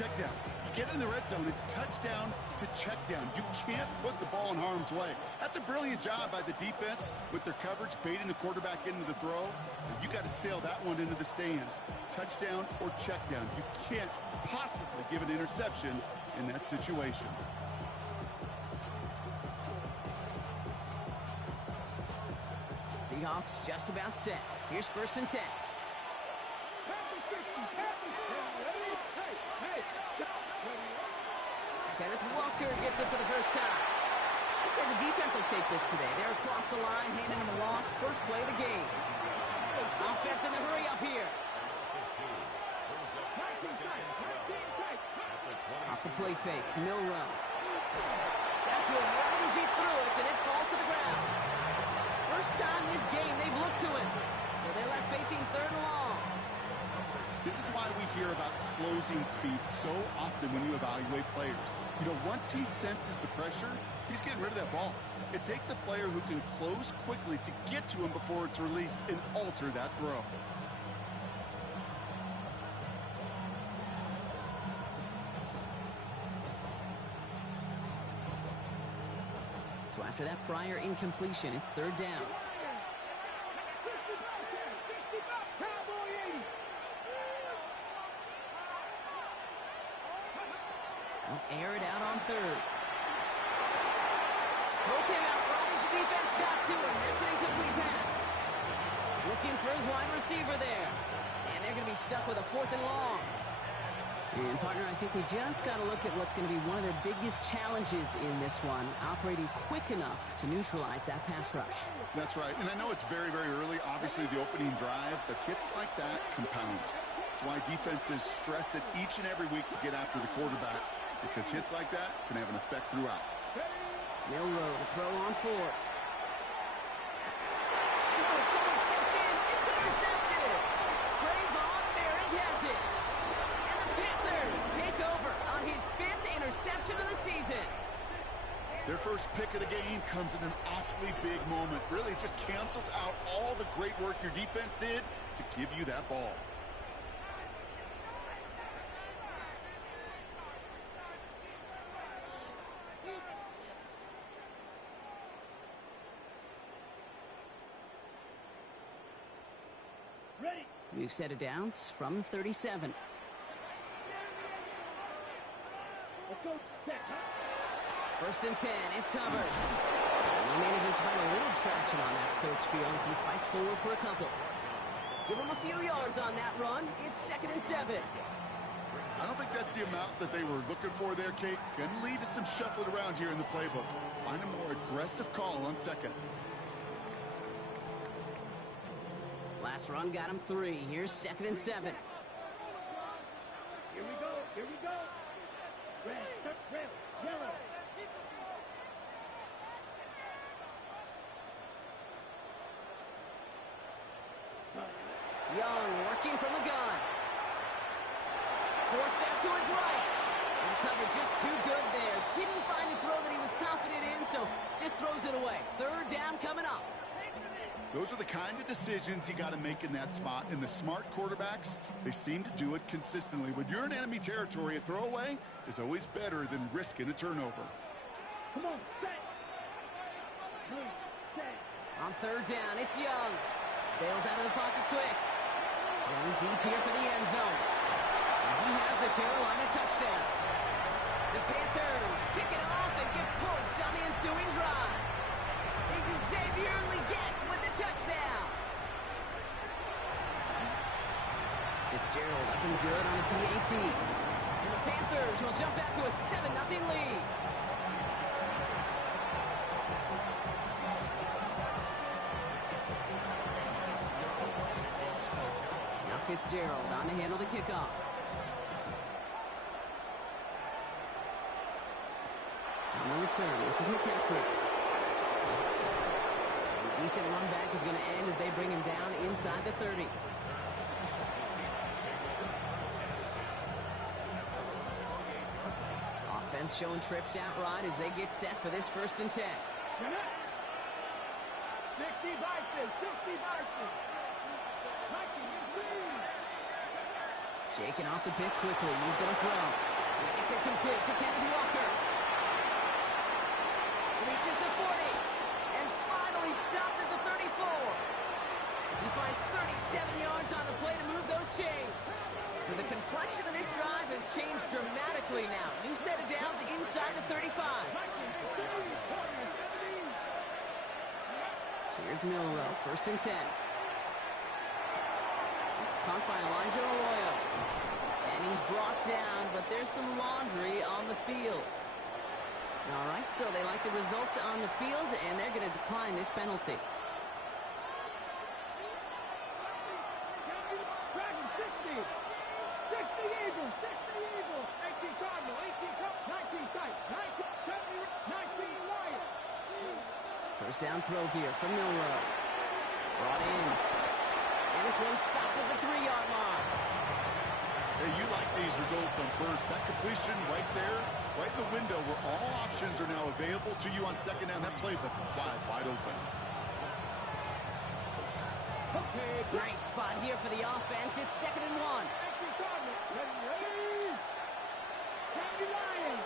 check down. You get in the red zone, it's touchdown to check down. You can't put the ball in harm's way. That's a brilliant job by the defense with their coverage, baiting the quarterback into the throw. You got to sail that one into the stands. Touchdown or check down. You can't possibly give an interception in that situation. Seahawks just about set. Here's 1st and 10. Kenneth Walker gets it for the first time. I'd say the defense will take this today. They're across the line, handing them a loss. First play of the game. Offense in the hurry up here. Off the play fake, Milrow. Down to him right as he threw it, and it falls to the ground. First time this game they've looked to him. So they're left facing 3rd and long. This is why we hear about closing speed so often when you evaluate players. You know, once he senses the pressure, he's getting rid of that ball. It takes a player who can close quickly to get to him before it's released and alter that throw. So after that prior incompletion, it's 3rd down. They'll air it out on 3rd. Throw came out right as the defense got to him. That's an incomplete pass. Looking for his wide receiver there. And they're going to be stuck with a 4th and long. And, partner, I think we just got to look at what's going to be one of their biggest challenges in this one, operating quick enough to neutralize that pass rush. That's right. And I know it's very, very early, obviously the opening drive, but hits like that compound. That's why defenses stress it each and every week to get after the quarterback, because hits like that can have an effect throughout. Milrow to throw on 4th. Oh, someone stepped in. It's intercepted. Trayvon Merrick has it. And the Panthers take over on his 5th interception of the season. Their first pick of the game comes in an awfully big moment. Really just cancels out all the great work your defense did to give you that ball. New set of downs from 37. First and 10, it's Hubbard. And he manages to find a little traction on that search field as he fights forward for a couple. Give him a few yards on that run. It's 2nd and 7. I don't think that's the amount that they were looking for there, Kate. Going to lead to some shuffling around here in the playbook. Find a more aggressive call on 2nd. Last run got him 3. Here's 2nd and 7. Here we go. Here we go. Red, yellow. Young working from the gun. Forced out to his right. And the cover just too good there. Didn't find a throw that he was confident in, so just throws it away. 3rd down coming up. Those are the kind of decisions you got to make in that spot. And the smart quarterbacks, they seem to do it consistently. When you're in enemy territory, a throwaway is always better than risking a turnover. Come on, set. On 3rd down, it's Young. Bails out of the pocket quick. Going deep here for the end zone. And he has the Carolina touchdown. The Panthers pick it off and get points on the ensuing drive. Xavier Legette with the touchdown. Fitzgerald up and good on the PAT. And the Panthers will jump out to a 7-0 lead. Now Fitzgerald on to handle the kickoff. On the return, this is McCaffrey. Decent run back is going to end as they bring him down inside the 30. Offense showing trips out right as they get set for this 1st and 10. 60 verses. Shaking off the pick quickly. He's going to throw. Here's Milrow, 1st and 10. It's caught by Elijah Arroyo. And he's brought down, but there's some laundry on the field. All right, so they like the results on the field, and they're going to decline this penalty. Dragon 60. 60 Eagles. 60 Eagles. 18 Cardinal. 18 Cup. 19 Tight. 19 Lions. First down throw here from Milrow. Brought in. And this one stopped at the 3-yard line. Hey, you like these results on first. That completion right there, right in the window where all options are now available to you on second down. That play looked wide open. Okay. Nice spot here for the offense. It's 2nd and 1. 19 Cardinal. Ready. 20 Lions.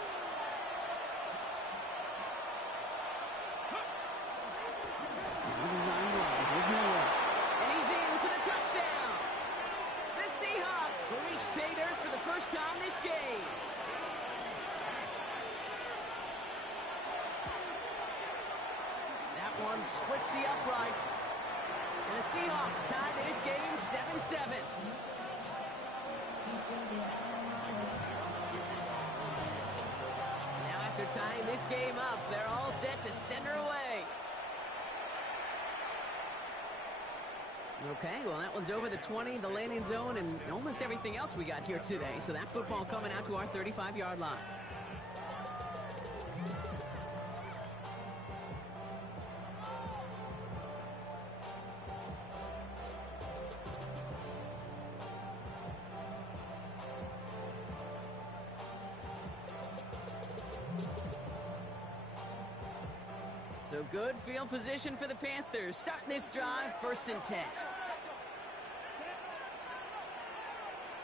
Now designed well. Here's Milrow. And he's in for the touchdown. The Seahawks reach pay dirt for the first time this game. That one splits the uprights. And the Seahawks tie this game 7-7. Now after tying this game up, they're all set to send her away. Okay, well, that one's over the 20, the landing zone, and almost everything else we got here today. So that football coming out to our 35-yard line. So good field position for the Panthers. Starting this drive, 1st and 10.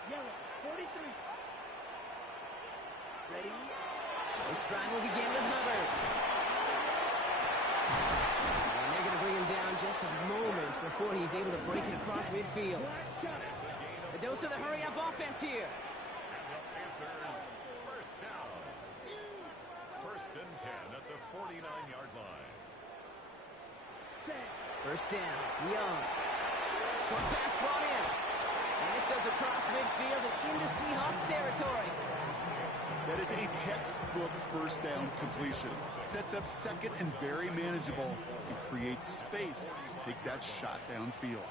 Yellow. 43. Ready. This drive will begin with Hubbard. And they're going to bring him down just a moment before he's able to break it across midfield. A dose of the hurry-up offense here. Panthers first down. 1st and 10 at the 49-yard line. 1st down, Young. Short pass brought in. And this goes across midfield and into Seahawks territory. That is a textbook first down completion. Sets up second and very manageable and creates space to take that shot downfield.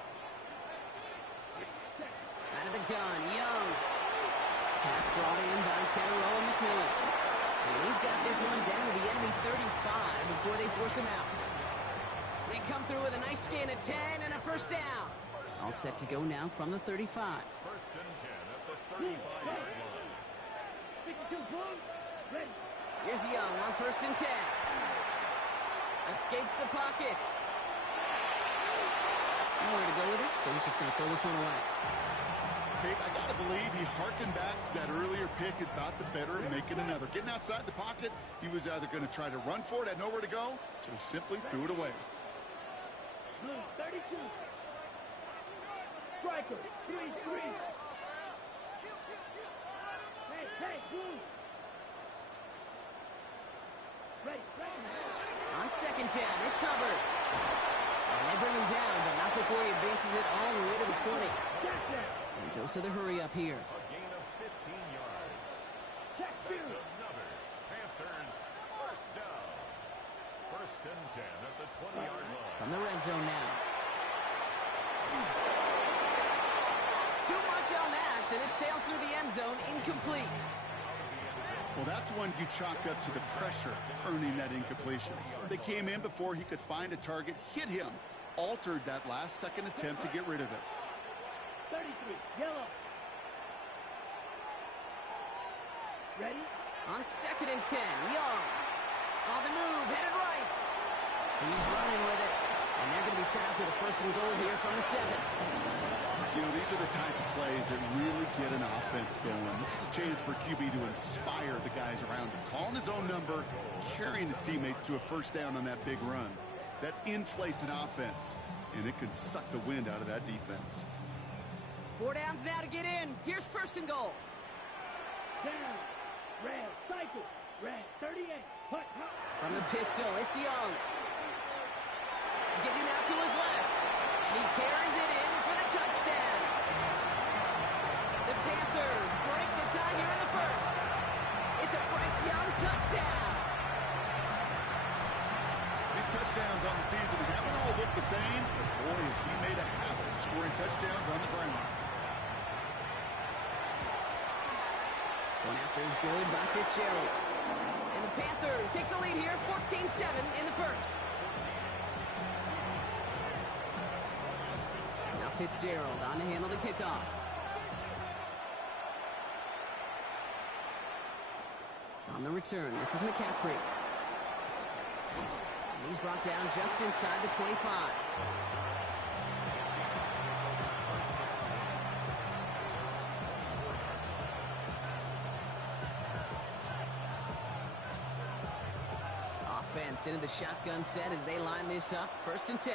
Out of the gun, Young. Pass brought in by Tyrell McMillan. And he's got this one down to the enemy 35 before they force him out. They come through with a nice gain of 10 and a 1st down. All set to go now from the 35. 1st and 10 at the 35-yard line. 62 Bulls. Ready. Here's Young on 1st and 10. Escapes the pocket. Nowhere to go with it, so he's just going to throw this one away. Hey, I got to believe he harkened back to that earlier pick and thought the better of making another. Getting outside the pocket, he was either going to try to run for it, had nowhere to go, so he simply threw it away. Blue. 32. Striker. 3-3. Hey, Blue. Ready. On 2nd down, it's Hubbard. And they bring him down, but not before he advances it all the way to the 20. And dose of the hurry up here. A gain of 15 yards. Check That's another Panthers first down. 1st and 10 at the 20-yard line. From the red zone now. Too much on that, and it sails through the end zone, incomplete. Well, that's one you chalk up to the pressure earning that incompletion. They came in before he could find a target, hit him, altered that last-second attempt to get rid of it. 33. Yellow. Ready. On 2nd and 10, Young. On the move, headed right. He's running with it. And they're going to be set up with a 1st and goal here from the 7. You know, these are the type of plays that really get an offense going. This is a chance for QB to inspire the guys around him. Calling his own number, carrying his teammates to a 1st down on that big run. That inflates an offense, and it can suck the wind out of that defense. 4 downs now to get in. Here's 1st and goal. Down. Red. Cycle. Red. 38. Hut. From the pistol, it's Young. getting out to his left. And he carries it in for the touchdown. The Panthers break the tie here in the first. It's a Bryce Young touchdown. His touchdowns on the season haven't all looked the same, but boy, has he made a habit of scoring touchdowns on the ground. One after is good by Fitzgerald. And the Panthers take the lead here, 14-7 in the first. Now Fitzgerald on to handle the kickoff. On the return, this is McCaffrey. And he's brought down just inside the 25. Offense into the shotgun set as they line this up. 1st and 10.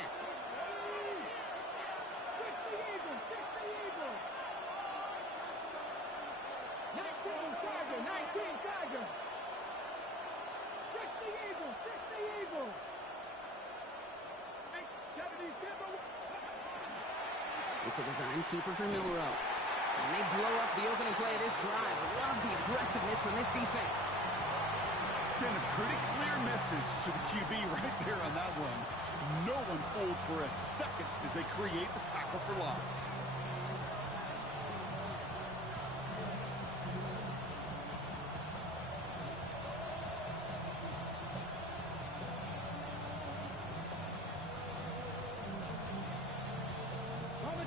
It's a design keeper for Milrow. And they blow up the opening play of this drive. Love the aggressiveness from this defense. Send a pretty clear message to the QB right there on that one. No one fooled for a second as they create the tackle for loss.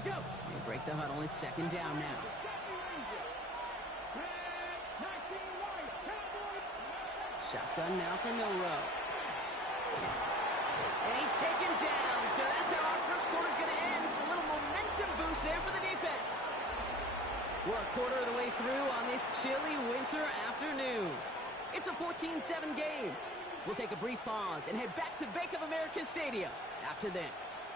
They break the huddle. It's 2nd down now. Shotgun now for Milrow. And he's taken down. So that's how our first quarter's going to end. So a little momentum boost there for the defense. We're a quarter of the way through on this chilly winter afternoon. It's a 14-7 game. We'll take a brief pause and head back to Bank of America Stadium after this.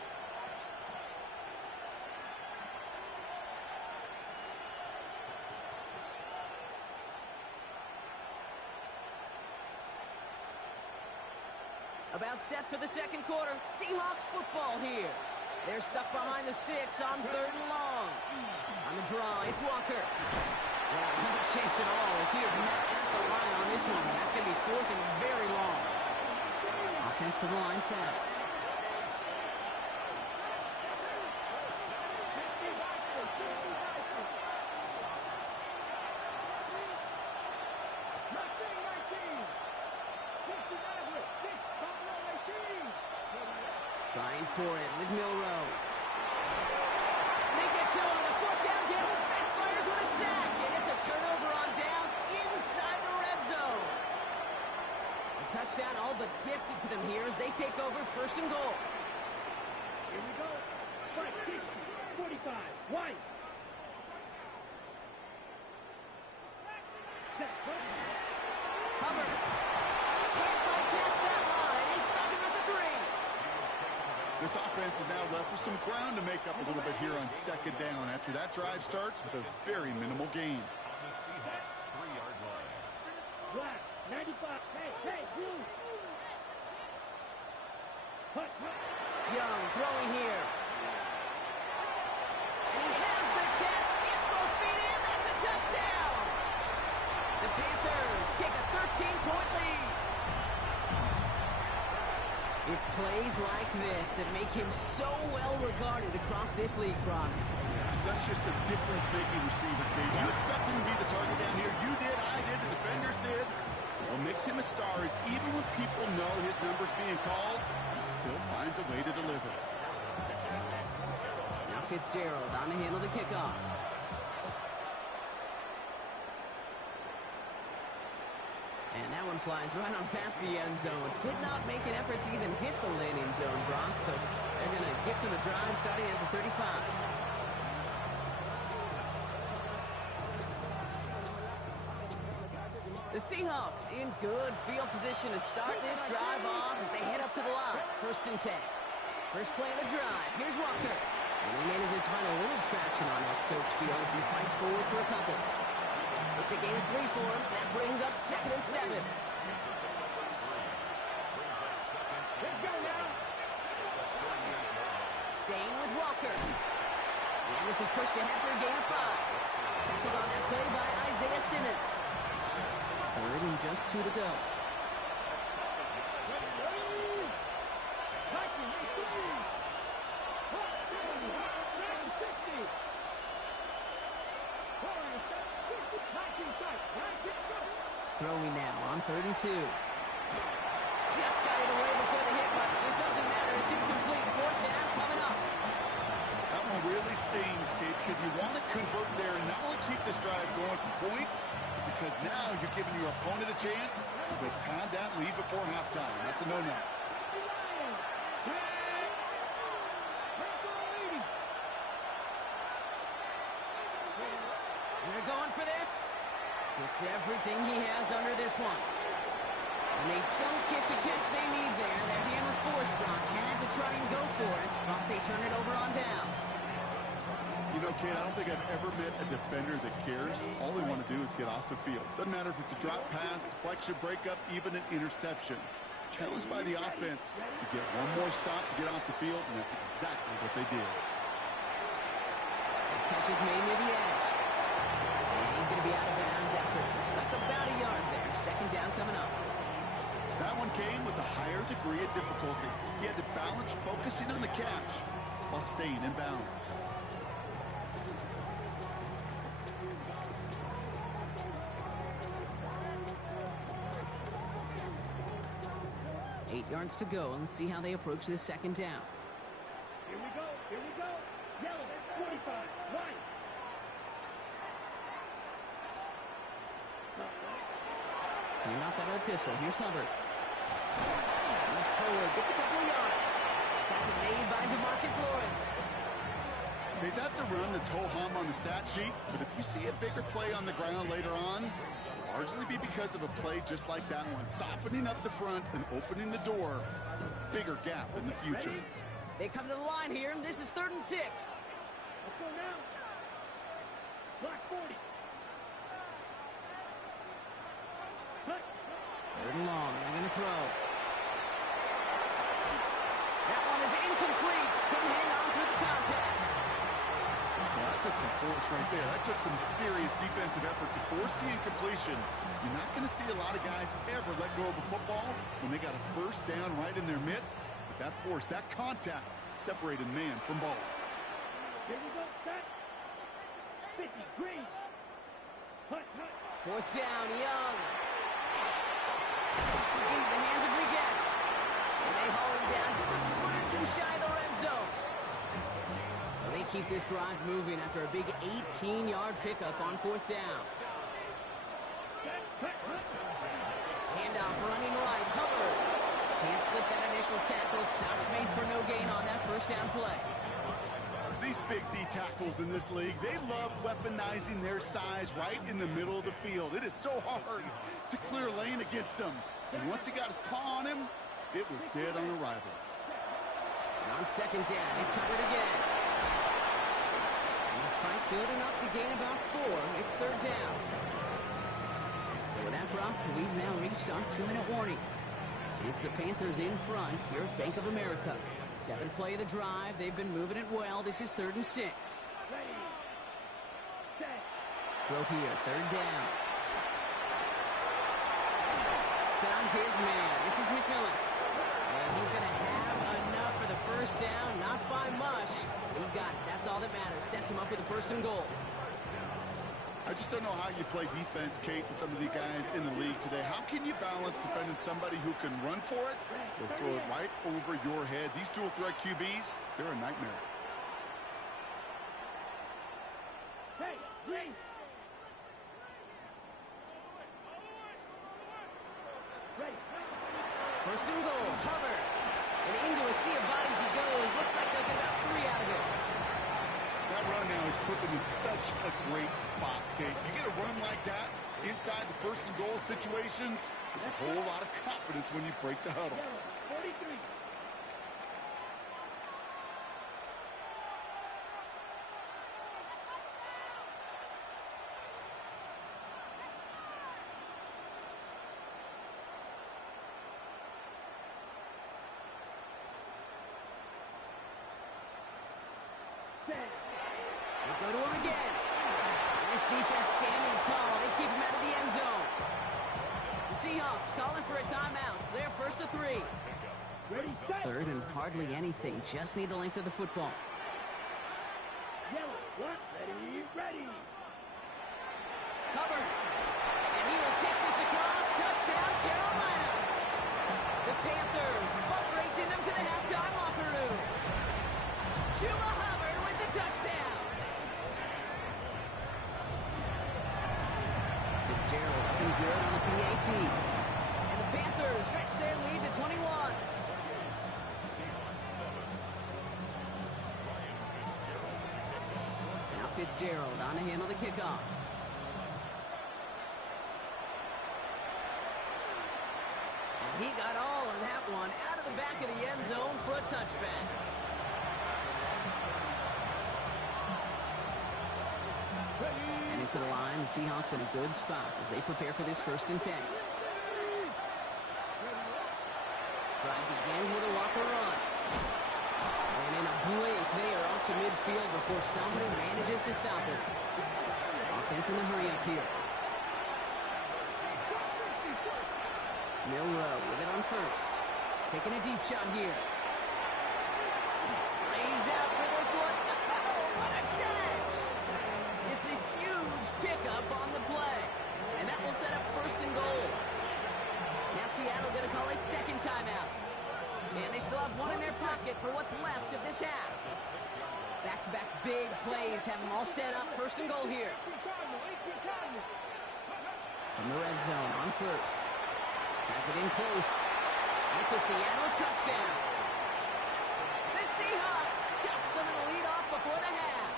About set for the second quarter. Seahawks football here. They're stuck behind the sticks on 3rd and long. On the draw, it's Walker. Well, not a chance at all as he is met at the line on this one. That's going to be 4th and very long. Offensive line fast. Trying for it with Milrow. They get to him. The 4th down gamble backfires with a sack. And it's a turnover on downs inside the red zone. A touchdown all but gifted to them here as they take over 1st and goal. Here we go. 45. White. Hubbard. Can't bypass that line. They stop him at the 3. This offense is now left with some ground to make up a little bit here on 2nd down after that drive starts with a very minimal gain. On the Seahawks 3-yard line. Black. 95. Hey, Bruce. Young throwing here. And he has the catch. Gets both feet in. That's a touchdown. The Panthers take a 13-point lead. It's plays like this that make him so well regarded across this league, Brock. Such just a difference-making receiver, Kate. You expect him to be the target down here. You did, I did, the defenders did. What makes him a star is even when people know his number's being called, he still finds a way to deliver. Now Fitzgerald on to handle the kickoff. And that one flies right on past the end zone. Did not make an effort to even hit the landing zone, Brock. So they're going to gift him a drive starting at the 35. The Seahawks in good field position to start this drive off as they head up to the line. 1st and 10. First play of the drive. Here's Walker. And he manages to find a little traction on that search field as he fights forward for a couple. It's a gain of 3 for him. That brings up 2nd and 7. Let's go now. Staying with Walker. And this is pushed ahead for a gain of 5. Tackled on that play by Isaiah Simmons. 3rd and just 2 to go. Throwing now on 3rd and 2. Just got it away before the hit, but it doesn't matter. It's incomplete. 4th down coming up. That one really stings, Kate, because you want to convert there and not only keep this drive going for points, because now you're giving your opponent a chance to go pad that lead before halftime. That's a no-no. They're going for this. It's everything he has under this one. And they don't get the catch they need there. Their hand was forced. Brock had to try and go for it, but they turn it over on downs. You know, Kate, I don't think I've ever met a defender that cares. All they want to do is get off the field. Doesn't matter if it's a drop pass, deflection, breakup, even an interception. Challenged by the offense to get one more stop to get off the field, and that's exactly what they did. The catch is made near the edge. And he's going to be out of bounds after it looks like about a yard there. 2nd down coming up. That one came with a higher degree of difficulty. He had to balance focusing on the catch while staying in bounds. Eight yards to go. Let's see how they approach this 2nd down. Here we go. Here we go. Yellow, 45. Right. Clean off that old pistol. Here's Hubbard. He's forward. Gets a couple of yards. Tackle made by DeMarcus Lawrence. Okay, that's a run that's ho-hum on the stat sheet, but if you see a bigger play on the ground later on, it'll largely be because of a play just like that one, softening up the front and opening the door for a bigger gap in the future. They come to the line here. This is 3rd and 6. Let's go now. Block 40. Cut. 3rd and long. They're going to throw. That one is incomplete. Couldn't hang on through the contact. Well, that took some force right there. That took some serious defensive effort to force the incompletion. You're not going to see a lot of guys ever let go of a football when they got a 1st down right in their midst. But that force, that contact, separated man from ball. Here we go. Set. 50. Green. Hut, hut. 4th down. Young. Into the hands of Leggett. And they haul him down just a foot or two shy of the red zone. So they keep this drive moving after a big 18-yard pickup on 4th down. Handoff running right. Hubbard. Can't slip that initial tackle. Stops made for no gain on that 1st down play. These big D tackles in this league, they love weaponizing their size right in the middle of the field. It is so hard to clear lane against them. And once he got his paw on him, it was dead on arrival. On 2nd down, it's Hubbard again. He's fight good enough to gain about 4. It's 3rd down. So with that, Brock, we've now reached our 2-minute warning. So it's the Panthers in front here at Bank of America. 7th play of the drive. They've been moving it well. This is 3rd and 6. Throw here, 3rd down. Got his man. This is McMillan. And he's going to have enough for the 1st down. Not by much. He got it. That's all that matters. Sets him up with a 1st and goal. I just don't know how you play defense, Kate, and some of the guys in the league today. How can you balance defending somebody who can run for it or throw it right over your head? These dual threat QBs, they're a nightmare. Hey, please. Right. 1st and goal. Hubbard. And into a sea of bodies he goes. Looks like they'll get about 3 out of it. That run now has put them in such a great spot, Kate. You get a run like that inside the 1st and goal situations, there's a whole lot of confidence when you break the huddle. 43. They go to him again. And this defense standing tall. They keep him out of the end zone. The Seahawks calling for a timeout. So they're first to 3. Ready, set. Third and hardly anything. Just need the length of the football. Yellow, what? Ready, ready. Covered. And he will take this across. Touchdown, Carolina. The Panthers butt racing them to the halftime locker room. Chuba Hubbard with the touchdown. Fitzgerald up and good on the PAT. And the Panthers stretch their lead to 21. Now Fitzgerald on to handle the kickoff. He got all of that one out of the back of the end zone for a touchback. And into the line, the Seahawks in a good spot as they prepare for this 1st and 10. Drive begins with a Walker run. And in a blink, they are up to midfield before somebody manages to stop him. Offense in the hurry-up here. Milrow with it on 1st. Taking a deep shot here. Lays out for this one. Oh, what a catch! It's a huge pickup on the play. And that will set up 1st and goal. Now Seattle going to call a 2nd timeout. And they still have one in their pocket for what's left of this half. Back-to-back big plays have them all set up. 1st and goal here. From the red zone on 1st. Has it in close. It's a Seattle touchdown. The Seahawks chop some of the lead off before the half.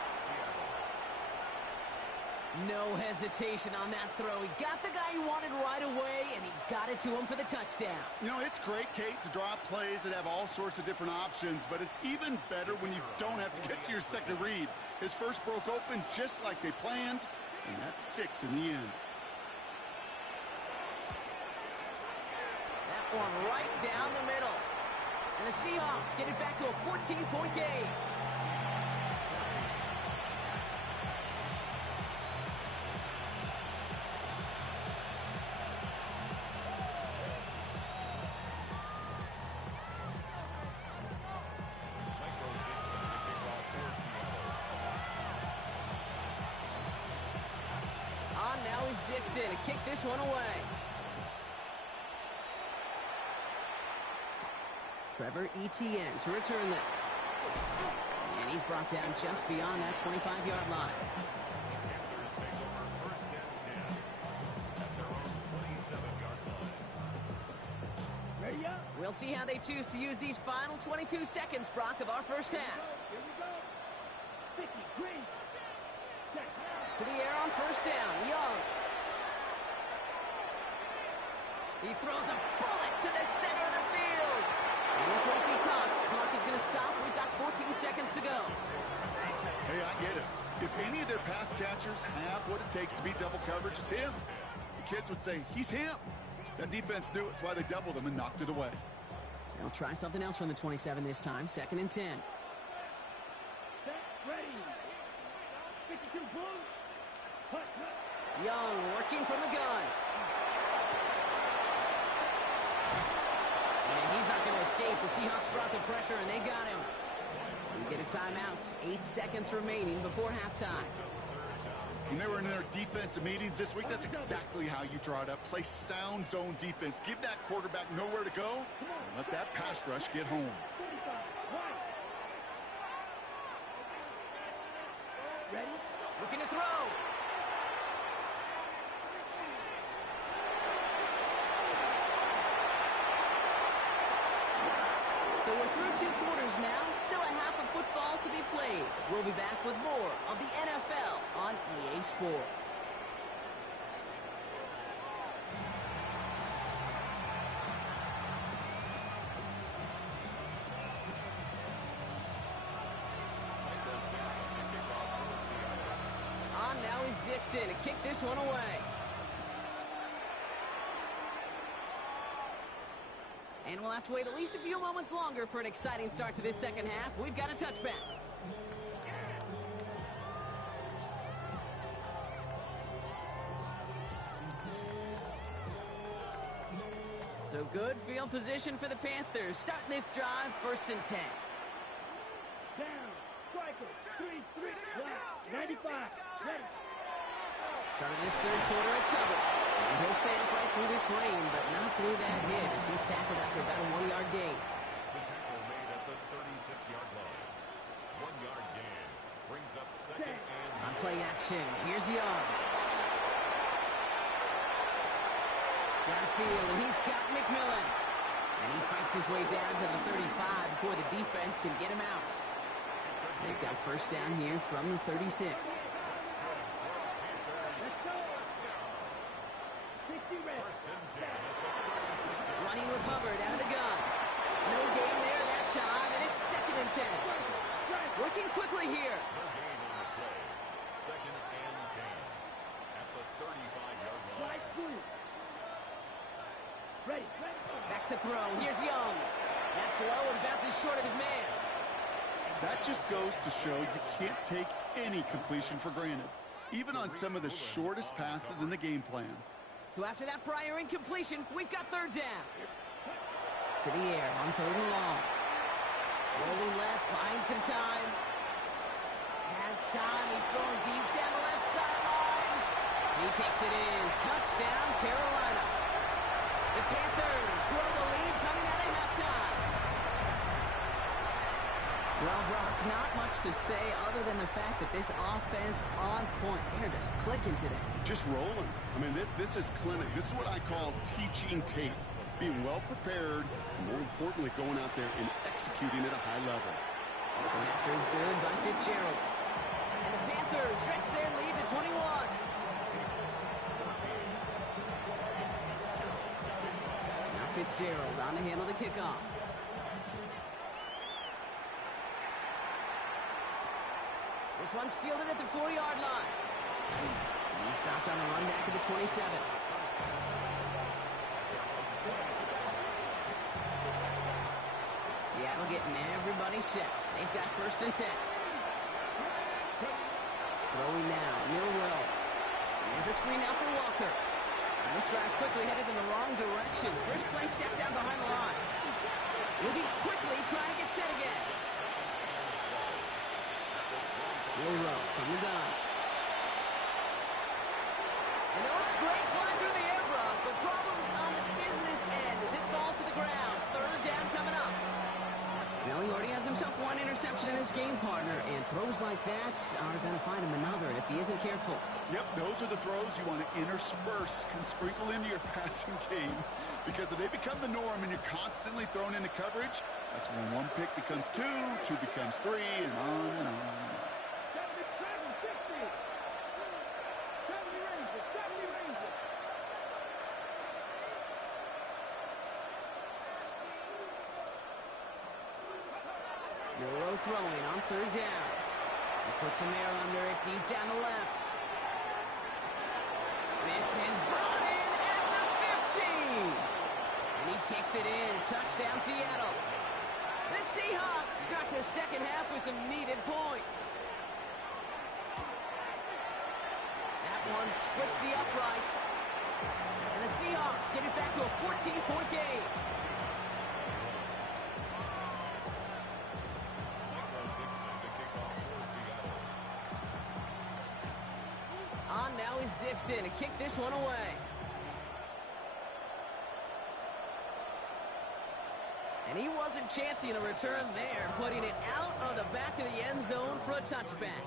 No hesitation on that throw. He got the guy he wanted right away, and he got it to him for the touchdown. You know, it's great, Kate, to draw plays that have all sorts of different options, but it's even better when you don't have to get to your second read. His first broke open just like they planned, and that's 6 in the end. One right down the middle. And the Seahawks get it back to a 14-point game. On now is Dixon to kick this one away. Trevor Etienne to return this. And he's brought down just beyond that 25-yard line. Ready up. We'll see how they choose to use these final 22 seconds, Brock, of our first half. Here we go. Sticky, green. Set. To the air on 1st down. Young. He throws a bullet to the center of the field. And this won't be caught. Clock is going to stop. We've got 14 seconds to go. Hey, I get it. If any of their pass catchers have what it takes to beat double coverage, it's him. The kids would say, he's him. That defense knew it. That's why they doubled him and knocked it away. They'll try something else from the 27 this time. 2nd and 10. Set, ready. 52, blue. Hut, hut. Young working from the gun. And he's not going to escape. The Seahawks brought the pressure, and they got him. We get a timeout. 8 seconds remaining before halftime. When they were in their defensive meetings this week, that's exactly how you draw it up. Play sound zone defense. Give that quarterback nowhere to go, and let that pass rush get home. 45, right. Ready? Looking to throw. So we're through 2 quarters now. Still a half of football to be played. We'll be back with more of the NFL on EA Sports. On now is Dixon to kick this one away. And we'll have to wait at least a few moments longer for an exciting start to this second half. We've got a touchback. So good field position for the Panthers. Starting this drive, 1st and 10. Down. Striker. 3-3. Right. 95. Ready. Starting this third quarter, it's Hubbard. And he'll stay upright through this lane, but not through that hit as he's tackled after about a 1-yard gain. The tackle made at the 36-yard line. 1-yard gain brings up 2nd and... On play action, here's Young. Downfield, and he's got McMillan. And he fights his way down to the 35 before the defense can get him out. They've got 1st down here from the 36. Running with Hubbard out of the gun. No gain there that time, and it's 2nd and 10. Working quickly here. No gain on the play. 2nd and 10 at the 35-yard line. Ready. Back to throw. Here's Young. That's low and bounces short of his man. That just goes to show you can't take any completion for granted, even on some of the shortest passes in the game plan. So after that prior incompletion, we've got 3rd down. To the air on 3rd and long. Rolling left, buying some time. Has time, he's throwing deep down the left sideline. He takes it in. Touchdown, Carolina. The Panthers grow the lead coming out of halftime. Well, Brock, not much to say other than the fact that this offense on point. They're just clicking today. Just rolling. I mean, this is clinic. This is what I call teaching tape. Being well prepared, and more importantly, going out there and executing at a high level. Going after is good by Fitzgerald. And the Panthers stretch their lead to 21. Now Fitzgerald on to handle the kickoff. This one's fielded at the 4-yard line. He's stopped on the run back at the 27. Seattle getting everybody set. They've got 1st and 10. Throwing now, Millwell. There's a screen now for Walker. And this drive's quickly headed in the wrong direction. First play set down behind the line. Moving quickly, trying to get set again. Millwell from the gun. And it looks great flying through the air, Brock. The problem's on the business end as it falls to the ground. 3rd down coming up. Well, he already has himself 1 interception in his game, partner, and throws like that are going to find him another if he isn't careful. Yep, those are the throws you want to intersperse and sprinkle into your passing game, because if they become the norm and you're constantly thrown into coverage, that's when 1 pick becomes 2, 2 becomes 3, and on and on. Milroe throwing on 3rd down. He puts a man under it deep down the left. This is brought in at the 15. And he takes it in. Touchdown, Seattle. The Seahawks start the 2nd half with some needed points. That one splits the uprights. And the Seahawks get it back to a 14-point game. On now is Dixon to kick this one away. And he wasn't chancing a return there, putting it out of the back of the end zone for a touchback.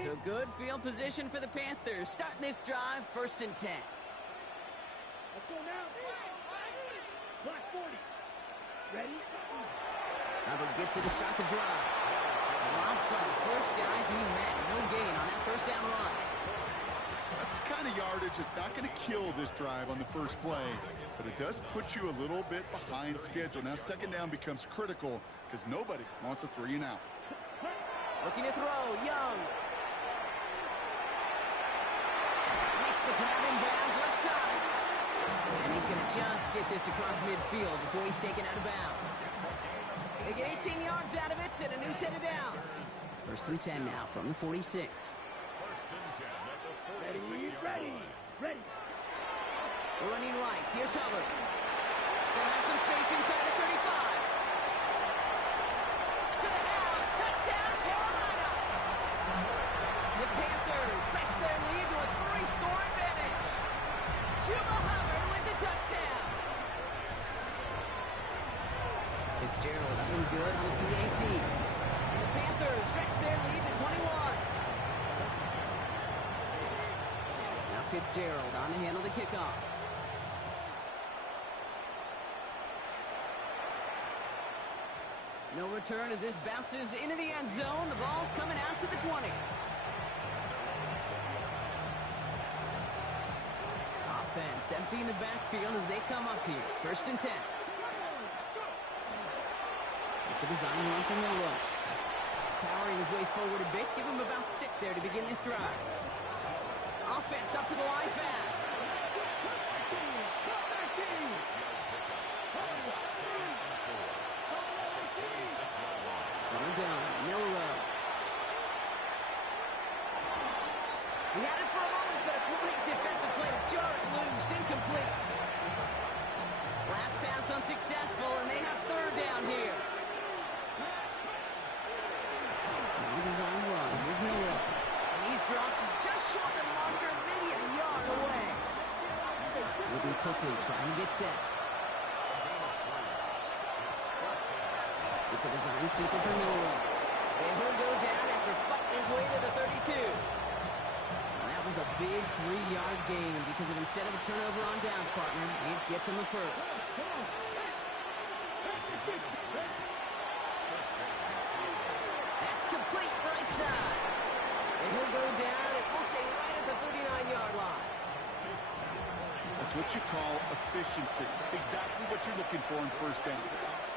So good field position for the Panthers. Starting this drive, 1st and 10. Let's go now. Black 40. Ready? Hubbard gets it to start the drive. Dropped from the first guy he met. No gain on that 1st down run. That's the kind of yardage that's not going to kill this drive on the first play, but it does put you a little bit behind schedule. Now 2nd down becomes critical because nobody wants a 3 and out. Looking to throw, Young. Makes the grab in bounds left side. And he's going to just get this across midfield before he's taken out of bounds. They get 18 yards out of it and a new set of downs. First and 10 now from the 46. First and 10 at the 46-yard line. Ready. Running right. Here's Hubbard. Still has some space inside the 35. To the house. Touchdown, Carolina. The Panthers stretch their lead to a 3-score advantage. Chuba Hubbard with the touchdown. Fitzgerald up and good on the PAT. And the Panthers stretch their lead to 21. Now Fitzgerald on to handle the kickoff. No return as this bounces into the end zone. The ball's coming out to the 20. Offense emptying the backfield as they come up here. First and 10. It's a design run from the low. Powering his way forward a bit. Give him about 6 there to begin this drive. Offense up to the line fast. Miller. He had it for a moment, but a great defensive play to jar it loose. Incomplete. Last pass unsuccessful, and they have third down here. Now design run. Here's Miller. And he's dropped just short of the marker, maybe a yard away. Moving quickly, trying to get set. It's a design keeper for Miller. And he'll go down after fighting his way to the 32. And that was a big 3-yard gain because of instead of a turnover on downs, partner, it gets him the first. That's complete right side. And he'll go down, and we'll say right at the 39-yard line. That's what you call efficiency. Exactly what you're looking for in first down.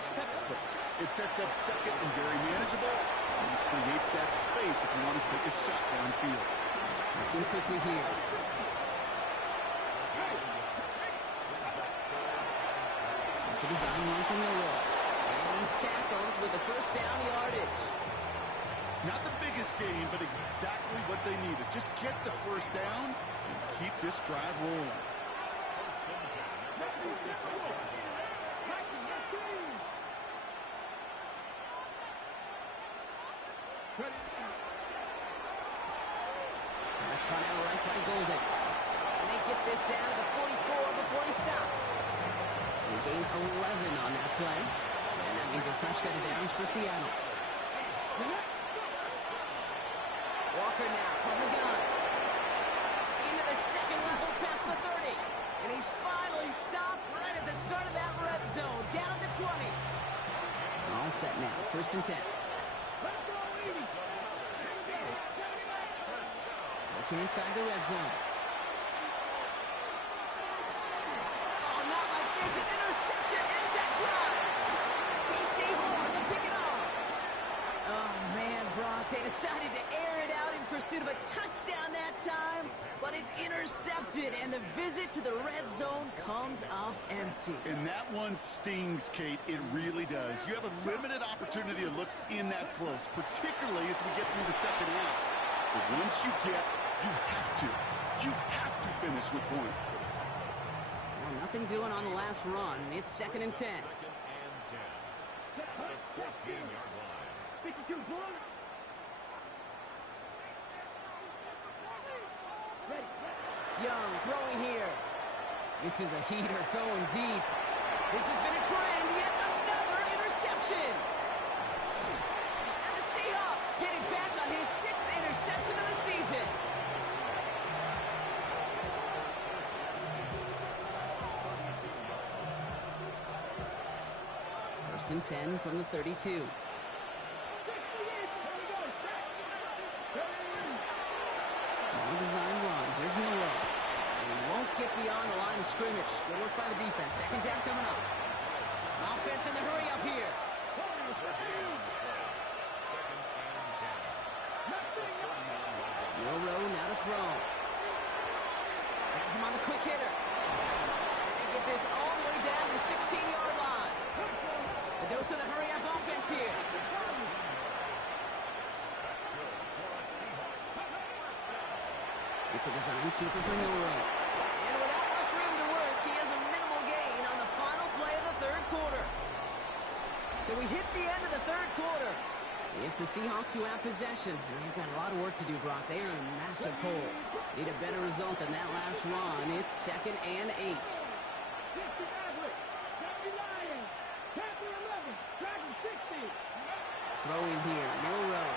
Textbook. It sets up second and very manageable, and it creates that space if you want to take a shot downfield. Looking quickly here. It's a design run from Miller. And he's tackled with the first down yardage. Not the biggest gain, but exactly what they needed. Just get the first down and keep this drive rolling. Pass caught out right by Golden. And they get this down to the 44 before he stopped. They gain 11 on that play. And that means a fresh set of downs for Seattle. Walker now from the gun. Into the second level past the 30. And he's finally stopped right at the start of that red zone. Down at the 20. All set now. First and 10. Looking inside the red zone. Oh, not like this. An interception ends that drive. J.C. Horn to pick it off. Oh, man, Brock. They decided to air it out in pursuit of a touchdown that time, but it's intercepted, and the visit to the red zone comes up empty. And that one stings, Kate. It really does. You have a limited opportunity that looks in that close, particularly as we get through the second half. But once you get, you have to finish with points. Well, nothing doing on the last run. It's second and 10. Second and 10. The 14-yard line. 52, pull. Young throwing here. This is a heater going deep. This has been a trend. Yet another interception. And the Seahawks getting back on his 6th interception of the season. First and 10 from the 32. Design run. Here's Miller. And he won't get beyond the line of scrimmage. Good work by the defense. Second down coming up. Offense in the hurry up here. Milrow now to throw. Has him on the quick hitter. And they get this all the way down to the 16-yard line. But goes to the hurry-up offense here. It's a design keeper for Milrow. And without much room to work, he has a minimal gain on the final play of the third quarter. So we hit the end of the third quarter. It's the Seahawks who have possession. They've got a lot of work to do, Brock. They are in a massive hole. Need a better result than that last run. It's 2nd and 8. Throwing here, Milrow.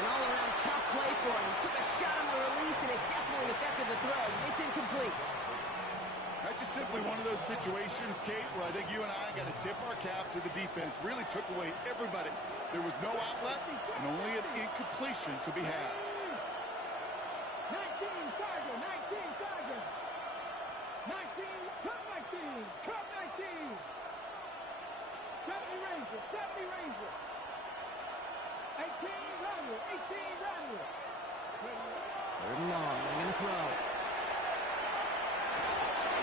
An all-around tough play for him. He took a shot on the release, and it definitely affected the throw. It's incomplete. That's just simply one of those situations, Kate, where I think you and I got to tip our cap to the defense. Really took away everybody. There was no outlet, and only an incompletion could be had. 19, Tiger, 19, Tiger. 19, cut 19, cut 19. 70 Ranger, 70 Ranger. 18 Ranger, 18 Ranger. Third and long, they're going to throw.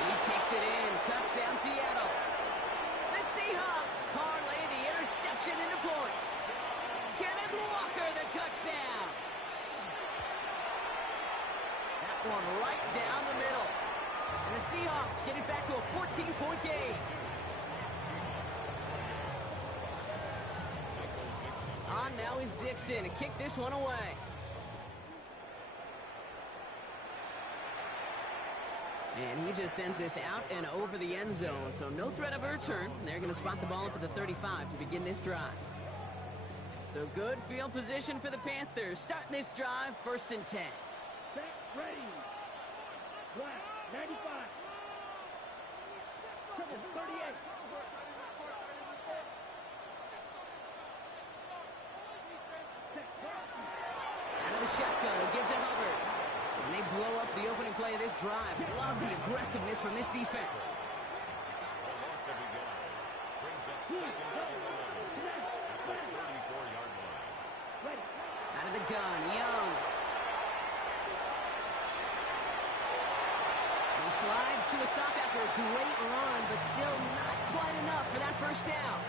He takes it in, touchdown Seattle. The Seahawks parlay the interception into points. Kenneth Walker, the touchdown. That one right down the middle. And the Seahawks get it back to a 14-point game. On now is Dixon to kick this one away. And he just sends this out and over the end zone, so no threat of a return. They're going to spot the ball up at the 35 to begin this drive. So good field position for the Panthers. Starting this drive, 1st and 10. Set, ready. Right, 95. Triple, 38. Out of the shotgun, he'll give to Hubbard. And they blow up the opening play of this drive. Love the aggressiveness from this defense. Out of the gun, Young. He slides to a stop after a great run, but still not quite enough for that first down.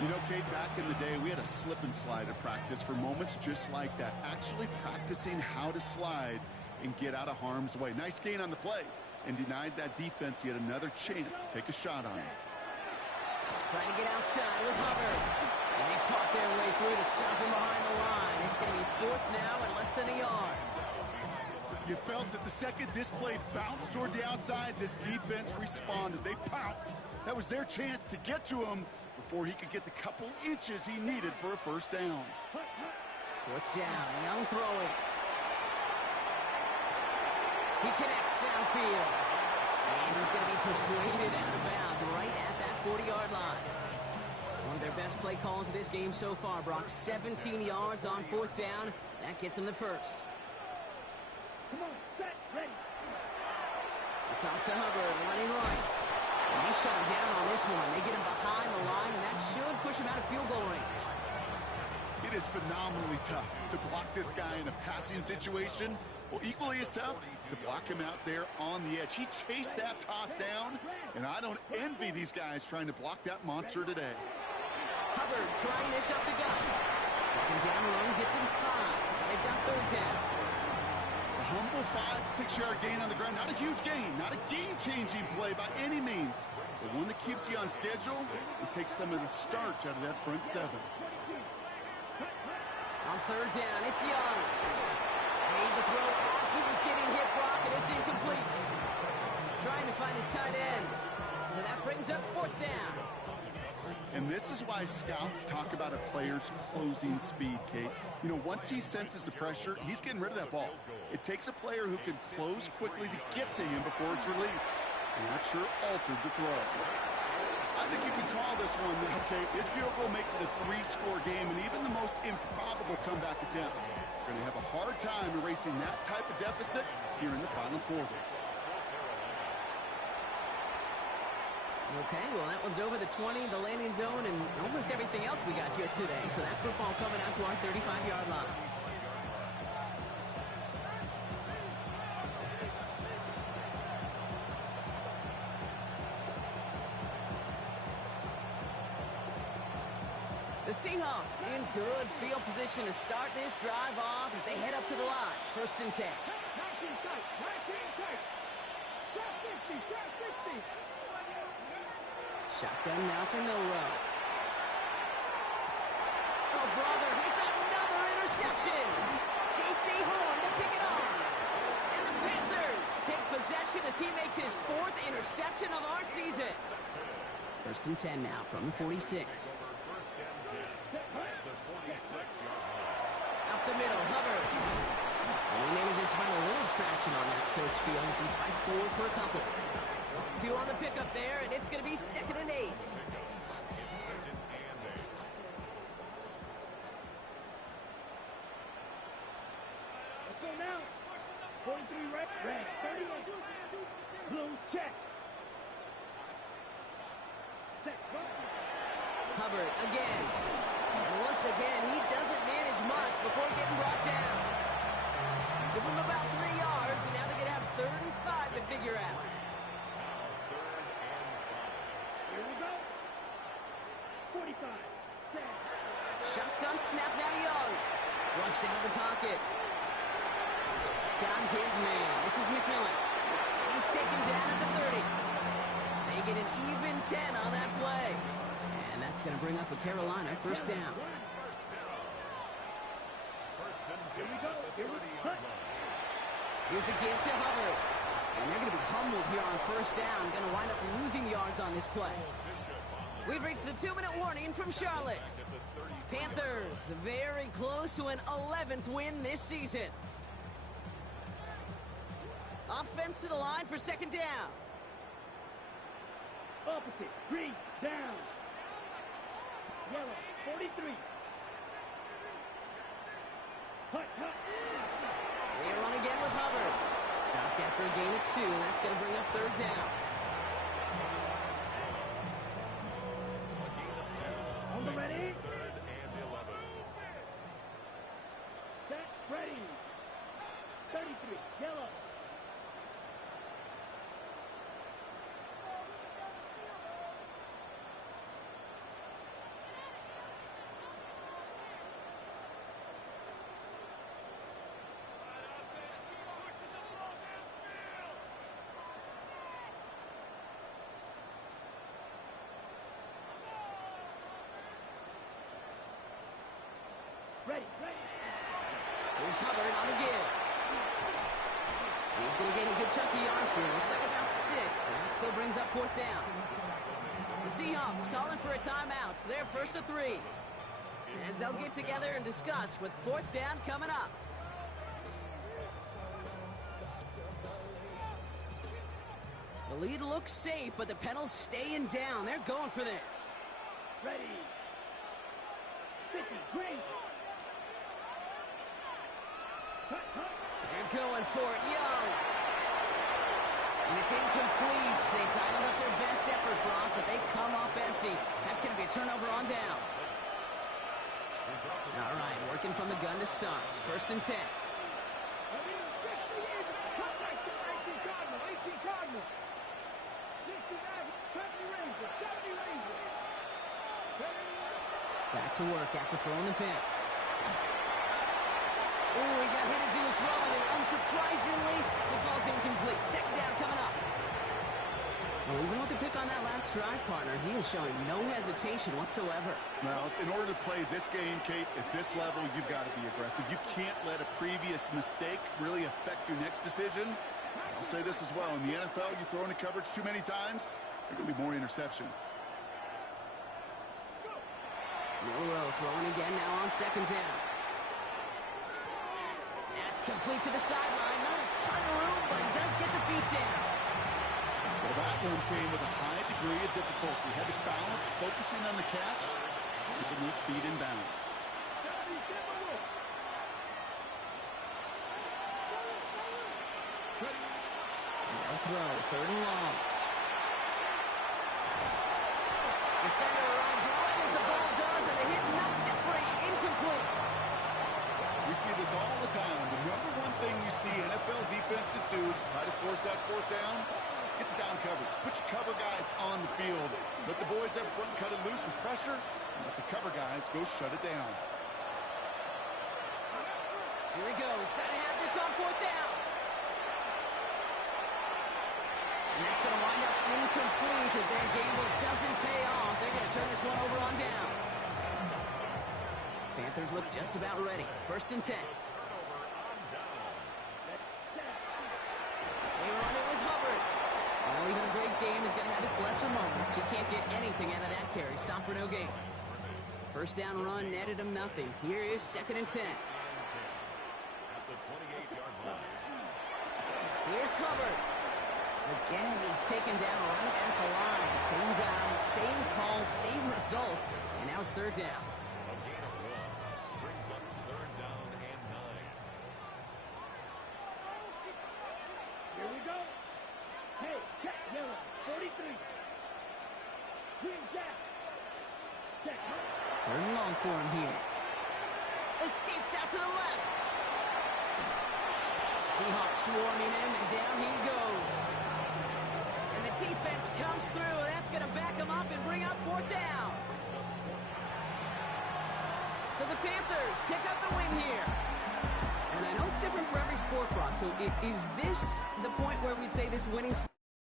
You know, Kate, back in the day, we had a slip and slide at practice for moments just like that. Actually practicing how to slide and get out of harm's way. Nice gain on the play, and denied that defense yet another chance to take a shot on him. Trying to get outside with Hubbard. And they fought their way through to stop him behind the line. It's going to be 4th now and less than a yard. You felt it the second this play bounced toward the outside, this defense responded. They pounced. That was their chance to get to him before he could get the couple inches he needed for a first down. 4th down, Young throwing. He connects downfield. And he's going to be persuaded out of bounds right at that 40-yard line. One of their best play calls of this game so far, Brock. 17 yards on 4th down. That gets him the first. Come on, set, ready. The toss to Hubbard, running right. And they shut him down on this one. They get him behind the line, and that should push him out of field goal range. It is phenomenally tough to block this guy in a passing situation. Well, equally as tough to block him out there on the edge. He chased that toss down, and I don't envy these guys trying to block that monster today. Hubbard trying this up the gut. 2nd down run gets him 5. They've got 3rd down. A humble 5-6-yard gain on the ground. Not a huge gain, not a game-changing play by any means, but one that keeps you on schedule and takes some of the starch out of that front 7. On 3rd down, it's Young. Made the throw as he was getting hit, Brock, and it's incomplete. Trying to find his tight end. So that brings up 4th down. And this is why scouts talk about a player's closing speed, Kate. You know, once he senses the pressure, he's getting rid of that ball. It takes a player who can close quickly to get to him before it's released. And that sure altered the throw. I think you can call this one now, Kate. This field goal makes it a 3-score game, and even the most improbable comeback attempts are going to have a hard time erasing that type of deficit here in the final quarter. Okay, well, that one's over the 20, the landing zone, and almost everything else we got here today. So that football coming out to our 35-yard line. The Seahawks in good field position to start this drive off as they head up to the line. 1st and 10. 19 tight, 19 tight. Drop 50, drop 50. Shotgun now for Milrow. Oh, brother, it's another interception. J.C. Horn to pick it off. And the Panthers take possession as he makes his 4th interception of our season. 1st and 10 now from the 46. Up the middle, Hubbard. And he manages to find a little traction on that search field as he fights forward for a couple. 2 on the pickup there, and it's going to be 2nd and 8. Let's go now. 43 red, 38. Blue check. Set, go. Hubbard again. And once again, he doesn't manage much before getting brought down. Give him about 3 yards, and now they're going to have 3rd and 5 to figure out. Here we go. 45. Set. Shotgun snap now to Young. Flushed out of the pocket. Got his man. This is McMillan. And he's taken down at the 30. They get an even 10 on that play. And that's going to bring up a Carolina 1st down. Here we go. Here we go. Here's a give to Hubbard. And they're going to be humbled here on 1st down. Going to wind up losing yards on this play. We've reached the 2-minute warning from Charlotte. Panthers very close to an 11th win this season. Offense to the line for 2nd down. Opposite. Green. Down. Yellow. 43. Hut, hut. They run again with Hubbard. Stopped after a gain of 2. That's going to bring up 3rd down. On the ready. Set. Ready. 33. Yellow. Ready, ready. Here's Hubbard on the give. He's going to gain a good chunk of yards here. Looks like about 6, but that still brings up 4th down. The Seahawks calling for a timeout, so they're 1st to 3. As they'll get together and discuss with 4th down coming up. The lead looks safe, but the penalty's staying down. They're going for this. Ready. 50. Green. Hut, hut. They're going for it, Young. And it's incomplete. They titled up their best effort, Brock, but they come up empty. That's going to be a turnover on downs. All right, working from the gun to start. 1st and 10. Back to work after throwing the pick. Oh, he got hit as he was throwing, and unsurprisingly, it falls incomplete. 2nd down coming up. Well, even with the pick on that last drive, partner, he is showing no hesitation whatsoever. Well, in order to play this game, Kate, at this level, you've got to be aggressive. You can't let a previous mistake really affect your next decision. I'll say this as well. In the NFL, you throw into coverage too many times, there are going to be more interceptions. Milrow throwing again now on 2nd down. That's complete to the sideline. Not a ton of room, but he does get the feet down. Well, that one came with a high degree of difficulty. Had to balance, focusing on the catch, keeping his feet in bounds. No throw, 3rd and long. Defender arrives right as the ball does, and the hit knocks it free. Incomplete. We see this all the time. The number one thing you see NFL defenses do to try to force that 4th down, it's down coverage. Put your cover guys on the field. Let the boys up front cut it loose with pressure. Let the cover guys go shut it down. Here he goes. Got to have this on fourth down. And that's going to wind up incomplete as their gamble doesn't pay off. They're going to turn this one over on downs. Panthers look just about ready. 1st and 10. They run it with Hubbard. Well, even a great game is going to have its lesser moments. You can't get anything out of that carry. Stop for no gain. 1st down run netted him nothing. Here is 2nd and 10. At the 28-yard line. Here's Hubbard. Again, he's taken down right at the line. Same guy, same call, same result. And now it's 3rd down. A gain of 1 brings up 3rd down and 9. Here we go. Hey, check, yellow, 43. Green jack. Check. 3rd and long for him here. Escapes out to the left. Seahawks swarming him, and down he goes. And the defense comes through. That's going to back him up and bring up 4th down. So the Panthers pick up the win here. And I know it's different for every sport, Brock. So is this the point where we'd say this winning